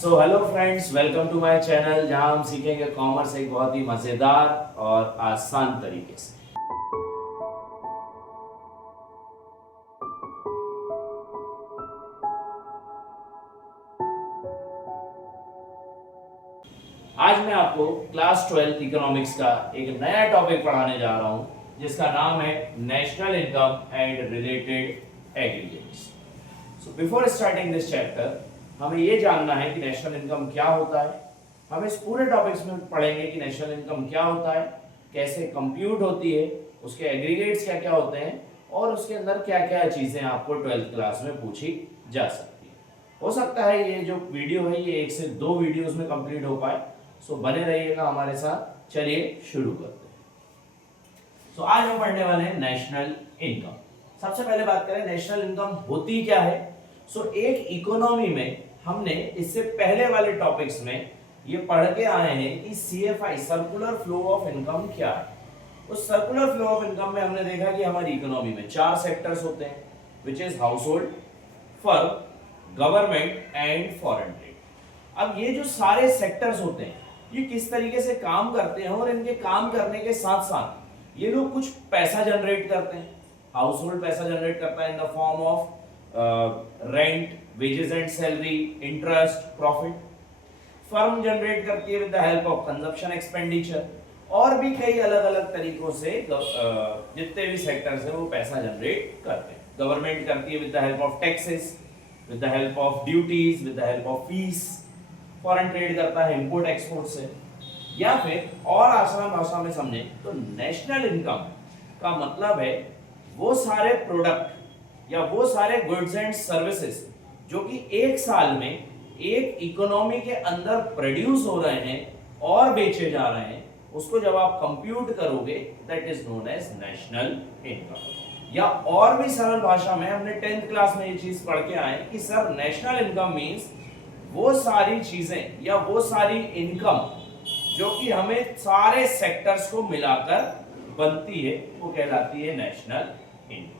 So hello friends, welcome to my channel जहां हम सीखेंगे कॉमर्स एक बहुत ही मजेदार और आसान तरीके से। आज मैं आपको क्लास 12 इकोनॉमिक्स का एक नया टॉपिक पढ़ाने जा रहा हूं जिसका नाम है national income and related aggregates. So before starting this chapter हमें यह जानना है कि नेशनल इनकम क्या होता है। हम इस पूरे टॉपिक्स में पढ़ेंगे कि नेशनल इनकम क्या होता है, कैसे कंप्यूट होती है, उसके एग्रीगेट्स क्या क्या होते हैं और उसके अंदर क्या क्या चीजें आपको 12th क्लास में पूछी जा सकती है। हो सकता है ये जो वीडियो है ये 1 से 2 वीडियोस में कंप्लीट हो पाए। सो बने रहिएगा हमारे साथ। चलिए शुरू करते हैं। सो आज हम पढ़ने वाले हैं नेशनल इनकम। सबसे पहले बात करें नेशनल इनकम होती क्या है। सो एक इकोनॉमी में हमने इससे पहले वाले टॉपिक्स में ये पढ़ के आए हैं कि CFI circular flow of income क्या है। उस सर्कुलर फ्लो ऑफ इनकम में हमने देखा कि हमारी इकोनॉमी में 4 सेक्टर्स होते हैं, which is household, firm, government and foreign trade. अब ये जो सारे सेक्टर्स होते हैं ये किस तरीके से काम करते हैं और इनके काम करने के साथ साथ ये लोग कुछ पैसा जनरेट करते हैं। हाउसहोल्ड पैसा जनरेट करता है in the form of rent, wages and salary, interest, profit. Firm generate करती है with the help of consumption expenditure. और भी कई अलग अलग तरीकों से जितने भी सेक्टर्स हैं वो पैसा जनरेट करते हैं। गवर्नमेंट करती है with the help of taxes, with the help of duties, with the help of fees. Foreign trade करता है इंपोर्ट एक्सपोर्ट से। या फिर और आसान भाषा में समझे तो नेशनल इनकम का मतलब है वो सारे प्रोडक्ट या वो सारे गुड्स एंड सर्विसेज जो कि एक साल में एक इकोनॉमी के अंदर प्रोड्यूस हो रहे हैं और बेचे जा रहे हैं, उसको जब आप कंप्यूट करोगे that is known as national income. या और भी सरल भाषा में हमने 10th क्लास में ये चीज पढ़ के आए कि सर नेशनल इनकम मींस वो सारी चीजें या वो सारी इनकम जो कि हमें सारे सेक्टर्स को मिलाकर बनती है वो कहलाती है नेशनल इनकम।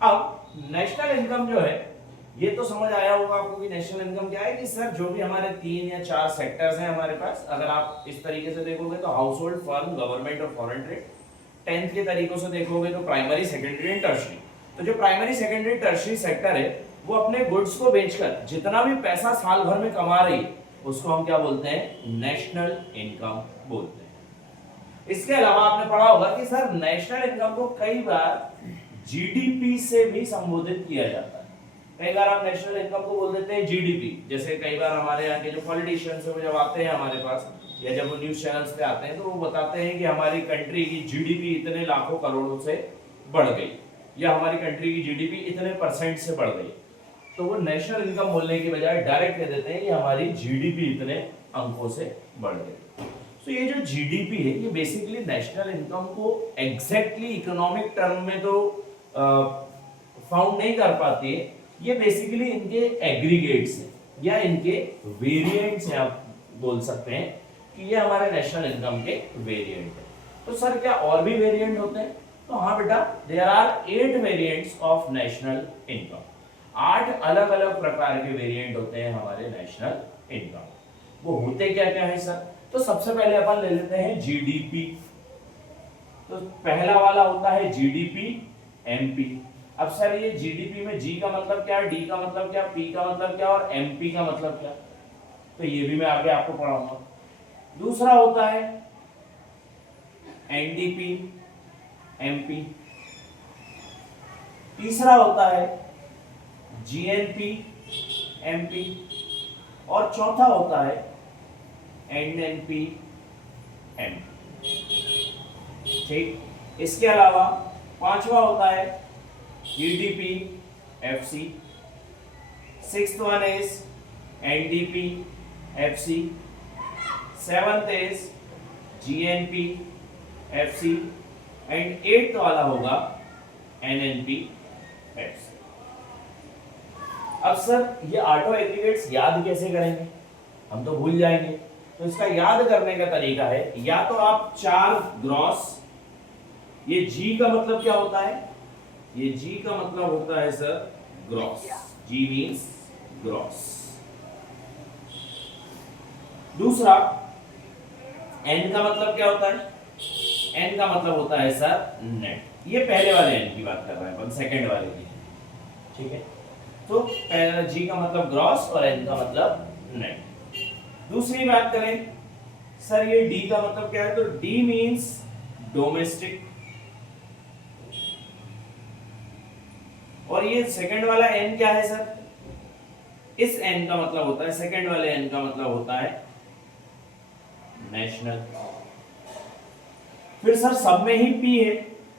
अब नेशनल इनकम जो है ये तो समझ आया होगा आपको कि नेशनल इनकम क्या है कि सर जो भी हमारे 3 या 4 सेक्टर्स हैं हमारे पास, अगर आप इस तरीके से देखोगे तो हाउसहोल्ड, फर्म, गवर्नमेंट और फॉरेन ट्रेड। 10th के तरीकों से देखोगे तो प्राइमरी, सेकेंडरी एंड टर्शरी। तो जो प्राइमरी, सेकेंडरी, टर्शरी सेक्टर है वो अपने गुड्स को बेचकर जितना भी पैसा साल भर में कमा रही है उसको हम क्या बोलते हैं, नेशनल इनकम बोलते हैं। इसके अलावा आपने पढ़ा होगा कि सर नेशनल इनकम को कई बार जीडीपी से भी संबोधित किया जाता है। कई बार हम नेशनल इनकम को बोल देते हैं जीडीपी। जैसे कई बार हमारे यहाँ के जो पॉलिटिशियंस हैं जब आते हैं हमारे पास या जब वो न्यूज चैनल्स पे आते हैं तो वो बताते हैं कि हमारी कंट्री की जीडीपी इतने लाखों करोड़ों से बढ़ गई या हमारी कंट्री की जीडीपी इतने % से बढ़ गई। तो वो नेशनल इनकम बोलने की बजाय डायरेक्ट कह देते हैं कि हमारी जीडीपी इतने अंकों से बढ़ गई। तो ये जो जीडीपी है ये बेसिकली नेशनल इनकम को एग्जैक्टली इकोनॉमिक टर्म में तो फाउंड नहीं कर पाती है। ये बेसिकली इनके एग्रीगेट्स हैं या इनके वेरिएंट्स हैं, आप बोल सकते हैं कि ये हमारे नेशनल इनकम के वेरिएंट है। तो सर क्या और भी वेरिएंट होते हैं? तो हाँ बेटा, there are 8 variants of national income. 8 अलग अलग प्रकार के वेरिएंट होते हैं हमारे नेशनल इनकम। वो होते क्या क्या है सर? तो सबसे पहले अपन ले लेते हैं जीडीपी। तो पहला वाला होता है जीडीपी एमपी। अब सर ये जीडीपी में जी का मतलब क्या, डी का मतलब क्या, पी का मतलब क्या और एमपी का मतलब क्या? तो ये भी मैं आगे आपको पढ़ाऊंगा। दूसरा होता है एनडीपी एमपी। तीसरा होता है जीएनपी एमपी और चौथा होता है एनएनपी एमपी। ठीक, इसके अलावा पांचवा होता है GDP FC. 6th one is NDP FC. 7th is GNP FC and 8th वाला होगा एनएनपी एफसी। अब सर ये ऑटो एग्रीगेट्स याद कैसे करेंगे? हम तो भूल जाएंगे। तो इसका याद करने का तरीका है या तो आप 4 ग्रॉस, ये जी का मतलब क्या होता है? ये जी का मतलब होता है सर ग्रॉस। जी मींस ग्रॉस। दूसरा एन का मतलब क्या होता है? एन का मतलब होता है सर नेट। ये पहले वाले एन की बात कर रहे हैं, सेकंड वाले की, ठीक है। तो पहला जी का मतलब ग्रॉस और एन का मतलब नेट। दूसरी बात करें सर, ये डी का मतलब क्या है? तो डी मींस डोमेस्टिक, और ये सेकंड वाला एन क्या है सर? इस एन का मतलब होता है, सेकंड वाले एन का मतलब होता है नेशनल। फिर सर सब में ही पी है,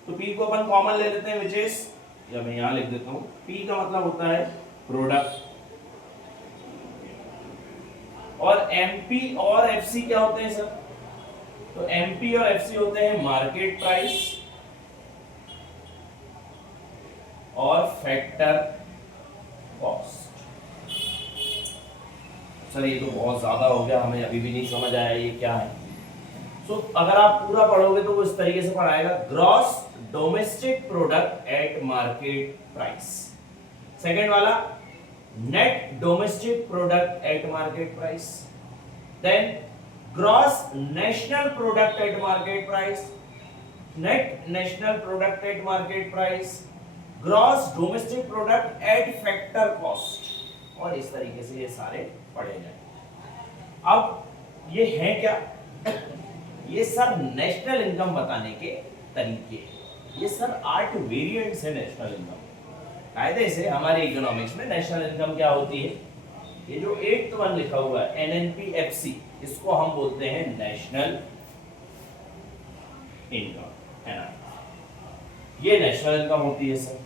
तो पी को अपन कॉमन ले लेते हैं, विच इज, या मैं यहां लिख देता हूं, पी का मतलब होता है प्रोडक्ट। और एमपी और एफसी क्या होते हैं सर? तो एमपी और एफसी होते हैं मार्केट प्राइस और फैक्टर कॉस्ट। सर ये तो बहुत ज्यादा हो गया, हमें अभी भी नहीं समझ आया ये क्या है। तो अगर आप पूरा पढ़ोगे तो वो इस तरीके से पढ़ाएगा, gross domestic product at market price. Second वाला net domestic product at market price, then gross national product at market price, net national product at market price, gross domestic product at factor cost, और इस तरीके से ये सारे पढ़े जाए। अब ये है क्या? ये सर नेशनल इनकम बताने के तरीके हैं। ये सर 8 वेरिएंट्स है नेशनल इनकम। कायदे से हमारे इकोनॉमिक्स में नेशनल इनकम क्या होती है? ये जो 8th वन लिखा हुआ है एनएनपीएफसी, इसको हम बोलते हैं नेशनल इनकम, है ना। ये नेशनल इनकम होती है सर।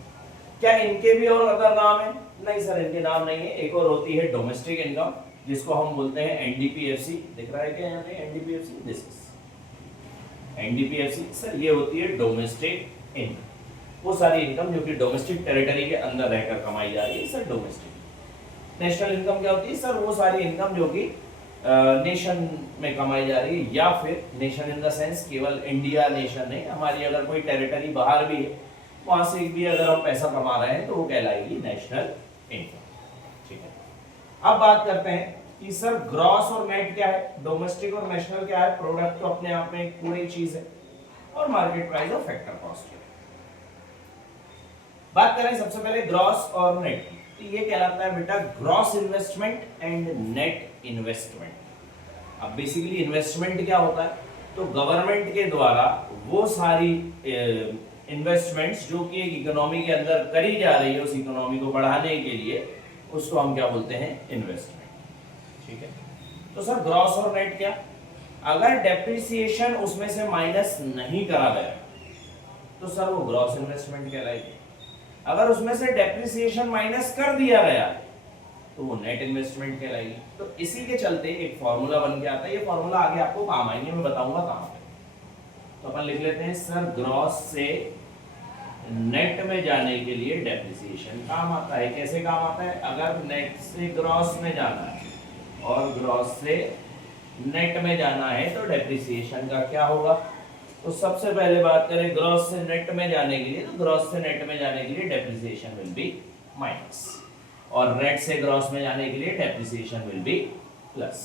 क्या इनके भी और अदर नाम है? नहीं सर, इनके नाम नहीं है। एक और होती है डोमेस्टिक इनकम, जिसको हम बोलते हैं एनडीपीएफसी। दिख रहा है क्या यहाँ पे NDPFC? This is NDPFC sir. ये होती है डोमेस्टिक इनकम, वो सारी इनकम जो कि डोमेस्टिक टेरिटरी के अंदर रहकर कमाई जा रही है सर, डोमेस्टिक। नेशनल इनकम क्या होती है सर? वो सारी इनकम जो कि नेशन में कमाई जा रही है, या फिर नेशन इन द सेंस केवल इंडिया नेशन नहीं, हमारी अगर कोई टेरिटरी बाहर भी है, वहां से भी अगर हम पैसा कमा रहे हैं तो वो कहलाएगी नेशनल इनकम, ठीक है। अब बात करते हैं कि सर ग्रॉस और नेट क्या है, डोमेस्टिक और नेशनल क्या है? प्रोडक्ट तो अपने आप में एक पूरी चीज है, और मार्केट प्राइस और फैक्टर कॉस्ट है। बात करें सबसे पहले ग्रॉस और नेट की, तो ये कहलाता है बेटा gross investment and net investment. अब बेसिकली इन्वेस्टमेंट क्या होता है? तो गवर्नमेंट के द्वारा वो सारी इन्वेस्टमेंट्स जो कि एक इकोनॉमी के अंदर करी जा रही है, उस इकोनॉमी को बढ़ाने के लिए, उसको हम क्या बोलते हैं? इन्वेस्टमेंट, ठीक है। तो सर ग्रॉस और नेट क्या? अगर डेप्रिसिएशन उसमें से माइनस नहीं करा गया तो सर वो ग्रॉस इन्वेस्टमेंट कहलाएगी। अगर उसमें से डेप्रिसिएशन माइनस कर दिया गया तो वो नेट इन्वेस्टमेंट कहलाएगी। तो इसी के चलते एक फॉर्मूला बन के आता है। ये फॉर्मूला आगे आपको काम आएंगे, मैं बताऊंगा कहां पे। तो अपन लिख लेते हैं सर ग्रॉस से नेट में जाने के लिए डेप्रिसिएशन काम आता है। कैसे काम आता है? अगर नेट से ग्रॉस में जाना है और ग्रॉस से नेट में जाना है तो डेप्रिसिएशन का क्या होगा? तो सबसे पहले बात करें ग्रॉस से नेट में जाने के लिए, तो ग्रॉस से नेट में जाने के लिए डेप्रिसिएशन विल बी माइनस, और नेट से ग्रॉस में जाने के लिए depreciation will be plus.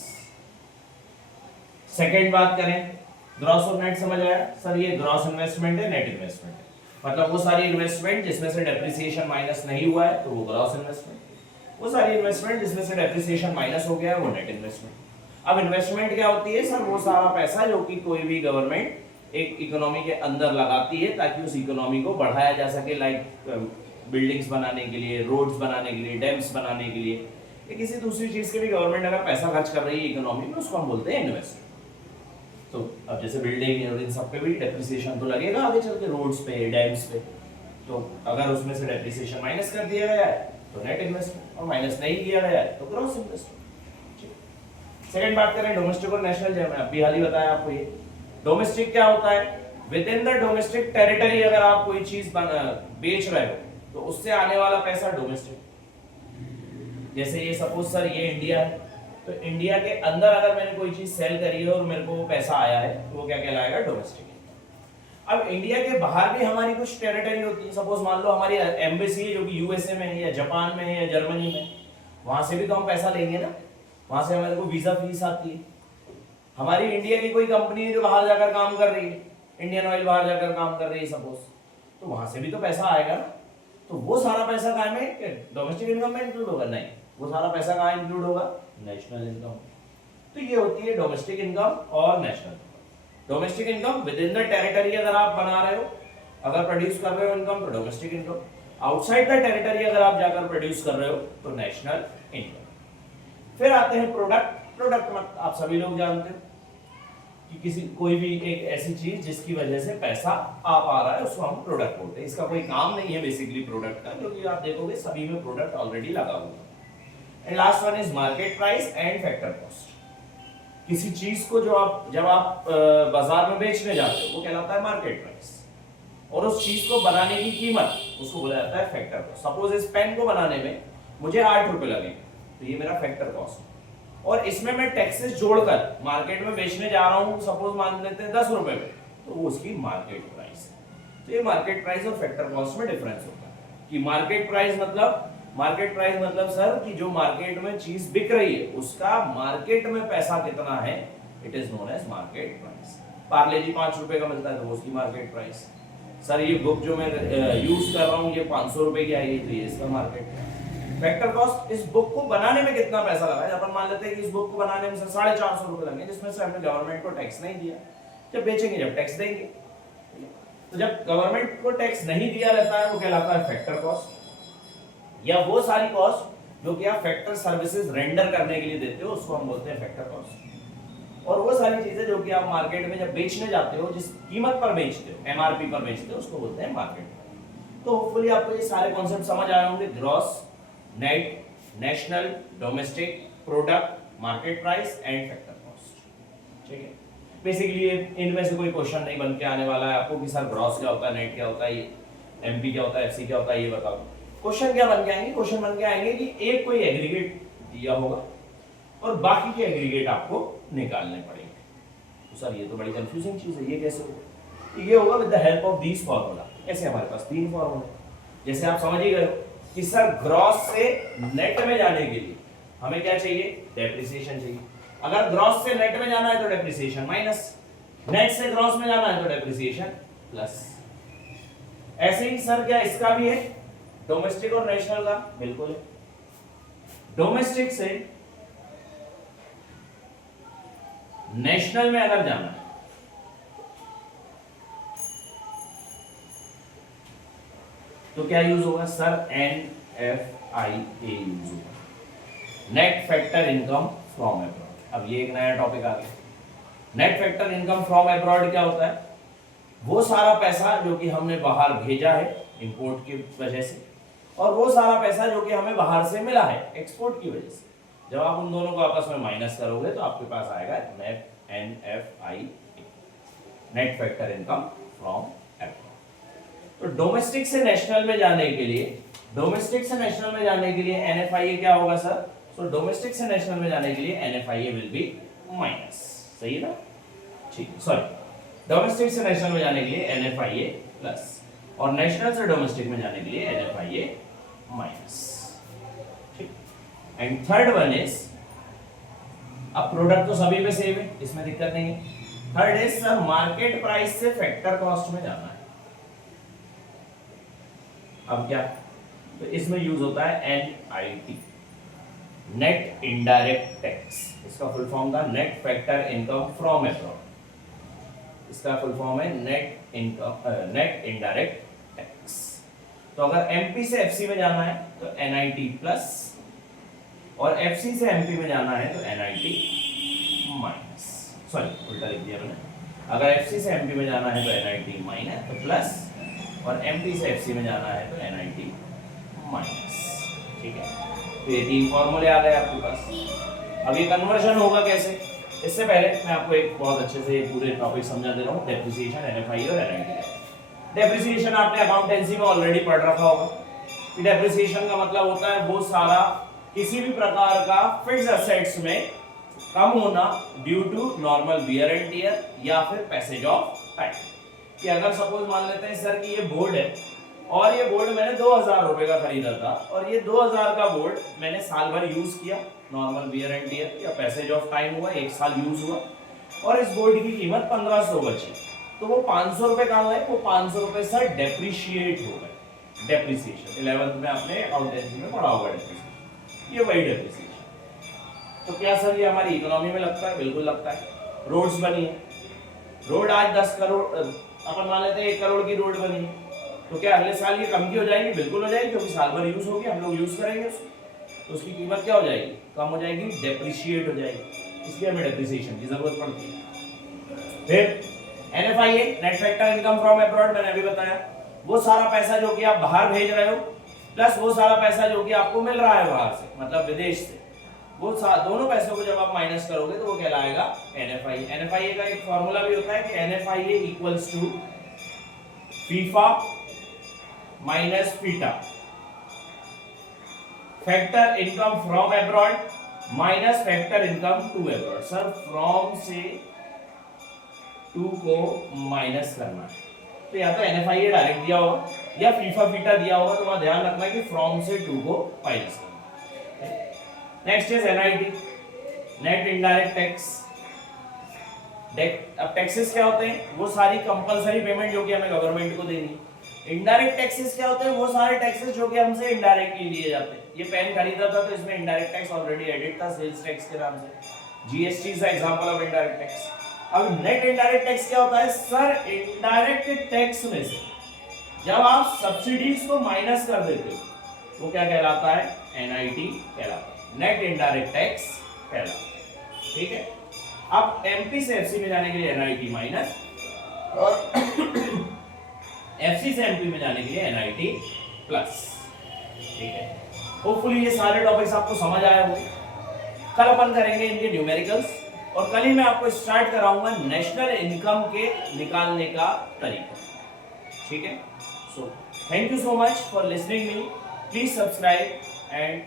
Second बात करें, ग्रॉस और नेट समझ आया सर? ये ग्रॉस इन्वेस्टमेंट है, नेट इन्वेस्टमेंट है। मतलब वो सारी इन्वेस्टमेंट जिसमें से डेप्रिसिएशन माइनस नहीं हुआ है तो वो ग्रॉस इन्वेस्टमेंट, वो सारी इन्वेस्टमेंट जिसमें से डेप्रिसिएशन माइनस हो गया है वो नेट इन्वेस्टमेंट। अब इन्वेस्टमेंट क्या होती है सर? वो सारा पैसा जो कि कोई भी गवर्नमेंट एक इकोनॉमी के अंदर लगाती है ताकि उस इकोनॉमी को बढ़ाया जा सके, लाइक बिल्डिंग्स बनाने के लिए, रोड्स बनाने के लिए, डैम्स बनाने के लिए, या किसी दूसरी चीज के लिए गवर्नमेंट अगर पैसा खर्च कर रही है इकोनॉमी में, उसको हम बोलते हैं इन्वेस्टमेंट। तो अब जैसे बिल्डिंग और इन सब पे भी डेप्रिसिएशन तो लगेगा आगे चल के, रोड्स पे, डैम्स पे। तो अगर उसमें से डेप्रिसिएशन माइनस कर दिया गया है तो नेट इन्वेस्टमेंट, और माइनस नहीं किया गया है तो ग्रॉस इन्वेस्टमेंट। सेकंड बात करें डोमेस्टिक और नेशनल, जो मैं अभी हाल ही बताया आपको। ये डोमेस्टिक क्या होता है? With in the domestic territory अगर आप कोई चीज बेच रहे हो तो उससे आने वाला पैसा डोमेस्टिक। जैसे ये सपोज सर ये इंडिया है, तो इंडिया के अंदर अगर मैंने कोई चीज सेल करी है और मेरे को वो पैसा आया है तो वो क्या कहलाएगा? डोमेस्टिक। अब इंडिया के बाहर भी हमारी कुछ टेरिटरी होती है, सपोज मान लो हमारी एम्बेसी है जो कि यूएसए में है, या जापान में है, या जर्मनी में, वहां से भी तो हम पैसा लेंगे ना, वहां से हमारे को वीजा फीस आती है। हमारी इंडिया की कोई कंपनी है जो बाहर जाकर काम कर रही है, इंडियन ऑयल बाहर जाकर काम कर रही है सपोज, तो वहां से भी तो पैसा आएगा ना। तो वो सारा पैसा कहाँ में, डोमेस्टिक इनकम में इंक्लूड होगा? नहीं, वो सारा पैसा कहाँ इंक्लूड होगा? National income. तो ये होती है डोमेस्टिक इनकम और national income. Domestic income with in the territory अगर आप बना रहे हो, अगर प्रोड्यूस कर रहे हो इनकम, तो domestic income. Outside the territory अगर आप जाकर प्रोड्यूस कर रहे हो तो नेशनल इनकम। फिर आते हैं प्रोडक्ट। प्रोडक्ट मतलब आप सभी लोग जानते हो कि किसी कोई भी एक ऐसी चीज जिसकी वजह से पैसा आ पा रहा है उसको हम प्रोडक्ट बोलते हैं। इसका कोई काम नहीं है बेसिकली प्रोडक्ट का, क्योंकि आप देखोगे सभी में प्रोडक्ट ऑलरेडी लगा हुआ है। And last one is market price and factor cost. किसी चीज को जब आप बाजार में बेचने जाते हो वो कहलाता है मार्केट प्राइस, और उस चीज को बनाने की कीमत उसको बोला जाता है फैक्टर कॉस्ट। सपोज इस पेन को बनाने में मुझे 8 रुपए लगे, तो ये मेरा फैक्टर कॉस्ट है। और इसमें मैं टैक्सेस जोड़कर मार्केट में बेचने जा रहा हूं, सपोज मान लेते हैं 10 रुपए में, तो वो उसकी मार्केट प्राइस है। तो ये मार्केट प्राइस और फैक्टर कॉस्ट में डिफरेंस होता है कि मार्केट प्राइस मतलब सर कि जो मार्केट में चीज बिक रही है उसका मार्केट में पैसा कितना है, it is known as market price. Parle G 5 रुपए का मिलता है तो उसकी मार्केट प्राइस। सर ये बुक जो मैं यूज कर रहा हूँ ये 500 रुपए की आई है, तो ये इसका मार्केट प्राइस। फैक्टर कॉस्ट इस बुक को बनाने में कितना पैसा लगा है। अपन मान लेते हैं कि इस बुक को बनाने में सर 450 रुपए लगे, जिसमें से हमने गवर्नमेंट को टैक्स नहीं दिया। जब बेचेंगे जब टैक्स देंगे, तो जब गवर्नमेंट को टैक्स नहीं दिया रहता है वो कहलाता है फैक्टर कॉस्ट। या वो सारी कॉस्ट जो कि आप फैक्टर सर्विसेज रेंडर करने के लिए देते हो उसको हम बोलते हैं फैक्टर कॉस्ट। और वो सारी चीजें जो कि आप मार्केट में जब बेचने जाते हो, जिस कीमत पर बेचते हो, एमआरपी पर बेचते हो, उसको बोलते हैं मार्केट। तो होपफुली आपको ये सारे कॉन्सेप्ट समझ आए होंगे। Gross, net, national, domestic, product, market price and factor cost. ठीक है, बेसिकली इनमें से कोई क्वेश्चन नहीं बन के आने वाला है आपको कि सर ग्रॉस क्या होता है, नेट क्या होता है, एमपी क्या होता है, एफसी क्या होता है, ये बताओ। क्वेश्चन क्या बन के आएंगे? क्वेश्चन बन के आएंगे कि एक कोई एग्रीगेट दिया होगा और बाकी के एग्रीगेट आपको निकालने पड़ेंगे। तो सर ये तो बड़ी कंफ्यूजिंग चीज है, ये कैसे होगा? ये होगा with the help of this formula. ऐसे हमारे पास 3 फार्मूले, जैसे आप समझ ही गए कि सर ग्रॉस से नेट में जाने के लिए हमें क्या चाहिए? डेप्रिसिएशन चाहिए। अगर ग्रॉस से नेट में जाना है तो डेप्रिसिएशन माइनस, नेट से ग्रॉस में जाना है तो डेप्रिसिएशन प्लस। ऐसे ही सर क्या इसका भी है, डोमेस्टिक और नेशनल का? बिल्कुल है। डोमेस्टिक से नेशनल में अगर जाना है तो क्या यूज होगा सर? NFIA यूज होगा, net factor income from abroad. अब ये एक नया टॉपिक आ गया। Net factor income from abroad क्या होता है? वो सारा पैसा जो कि हमने बाहर भेजा है इंपोर्ट की वजह से, और वो सारा पैसा जो कि हमें बाहर से मिला है एक्सपोर्ट की वजह से। जब आप उन दोनों को आपस में माइनस करोगे तो आपके पास आएगा net NFIA, net factor income from abroad. तो डोमेस्टिक से नेशनल में जाने के लिए NFIA क्या होगा सर? सो डोमेस्टिक से नेशनल में जाने के लिए NFIA विल बी माइनस। सही है ना? ठीक, सॉरी, डोमेस्टिक से नेशनल में जाने के लिए NFIA प्लस, और नेशनल से डोमेस्टिक में जाने के लिए NFIA माइनस। ठीक, एंड थर्ड वन इज, अब प्रोडक्ट तो सभी पे सेम है, इसमें दिक्कत नहीं है। Third is sir market price से फैक्टर कॉस्ट में जाना है। अब क्या? तो इसमें यूज होता है NIT, नेट इनडायरेक्ट टैक्स। इसका फुल फॉर्म था net factor income from abroad. इसका फुल फॉर्म है नेट इनडायरेक्ट टैक्स। तो अगर MP से FC में जाना है तो NIT प्लस, और FC से MP में जाना है तो NIT माइनस। सॉरी, उल्टा लिख दिया मैंने। अगर FC से MP में जाना है तो NIT माइनस तो प्लस, और MP से FC में जाना है तो NIT माइनस। ठीक है, तो ये 3 फॉर्मूले आ गए आपके पास। अब ये कन्वर्जन होगा कैसे? इससे पहले मैं आपको एक बहुत अच्छे से ये पूरे टॉपिक समझा दे रहा हूँ, डेप्रिसिएशन, NFIA और NIT। डेप्रिसिएशन आपने अकाउंटेंसी में ऑलरेडी पढ़ रखा होगा कि डेप्रिसिएशन का मतलब होता है वो सारा किसी भी प्रकार का फिक्स्ड एसेट्स में कम होना due to normal wear and tear या फिर पैसेज ऑफ टाइम। कि अगर सपोज मान लेते हैं सर कि ये बोर्ड है और ये बोर्ड मैंने 2000 रुपए का खरीदा था, और ये 2000 का बोर्ड मैंने साल भर यूज किया, नॉर्मल वियर एंड टियर या पैसेज ऑफ टाइम हुआ, 1 साल यूज हुआ। और इस गोल्ड की कीमत 1500 बची, तो वो 500 रुपए कहाँ गए? वो 500 रुपए सर डेप्रिशिएट हो गए। डेप्रिसिएशन 11th में आपने अकाउंटेंसी में पढ़ा होगा डेप्रिसिएशन, ये वही डेप्रिसिएशन। तो क्या सर ये हमारी इकोनॉमी में लगता है? बिल्कुल लगता है। रोड्स बनी है, रोड आज 10 करोड़, अपन मान लेते हैं 1 करोड़ की रोड बनी है, तो क्या अगले साल ये कम की हो जाएगी? बिल्कुल हो जाएगी, क्योंकि साल भर यूज होगी, हम लोग यूज करेंगे उसको, तो उसकी कीमत क्या हो जाएगी? कम हो जाएगी, डेप्रिशिएट हो जाएगी, इसलिए हमें डेप्रिसिएशन की जरूरत पड़ती है। फिर NFIA net factor income from abroad, मैंने अभी बताया, वो सारा पैसा जो कि आप बाहर भेज रहे हो प्लस वो सारा पैसा जो कि आपको मिल रहा है बाहर से, मतलब विदेश से, वो दोनों पैसों को जब आप माइनस करोगे तो वो कहलाएगा NFIA। NFIA का एक फॉर्मूला भी होता है कि NFIA equals to FIFA minus FITA, factor income from abroad minus factor income to abroad. Sir from से टू को माइनस करना है, तो या तो NFIA डायरेक्ट दिया होगा या फीफा फीटा दिया होगा, तो वहां ध्यान रखना कि फ्रॉम से टू को माइनस करना। Next is NIT, net indirect tax. अब टैक्सेस क्या होते हैं? वो सारी कंपलसरी पेमेंट जो कि हमें गवर्नमेंट को देनी है। इनडायरेक्ट टैक्सेस क्या होते हैं? वो सारे टैक्सेस जो कि हमसे इनडायरेक्टली लिए जाते हैं। ये पेन खरीदा था तो इसमें इनडायरेक्ट टैक्स ऑलरेडी एडेड था सेल्स टैक्स के नाम से। GST is example of indirect tax. अब नेट इनडायरेक्ट टैक्स क्या होता है? सर इनडायरेक्ट टैक्स में से जब आप सब्सिडीज को माइनस कर देते हो वो क्या कहलाता है? NIT कहलाता है, नेट इनडायरेक्ट टैक्स कहलाता है। ठीक है, अब MP से FC में जाने के लिए NIT माइनस और FC से MP में जाने के लिए NIT प्लस। ठीक है, होपफुली ये सारे टॉपिक्स आपको समझ आए होंगे। कल अपन करेंगे इनके न्यूमेरिकल्स और कल ही मैं आपको स्टार्ट कराऊंगा नेशनल इनकम के निकालने का तरीका। ठीक है, so thank you so much for listening me, please subscribe and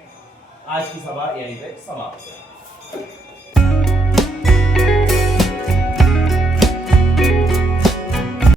आज की सभा यहीं पे समाप्त है।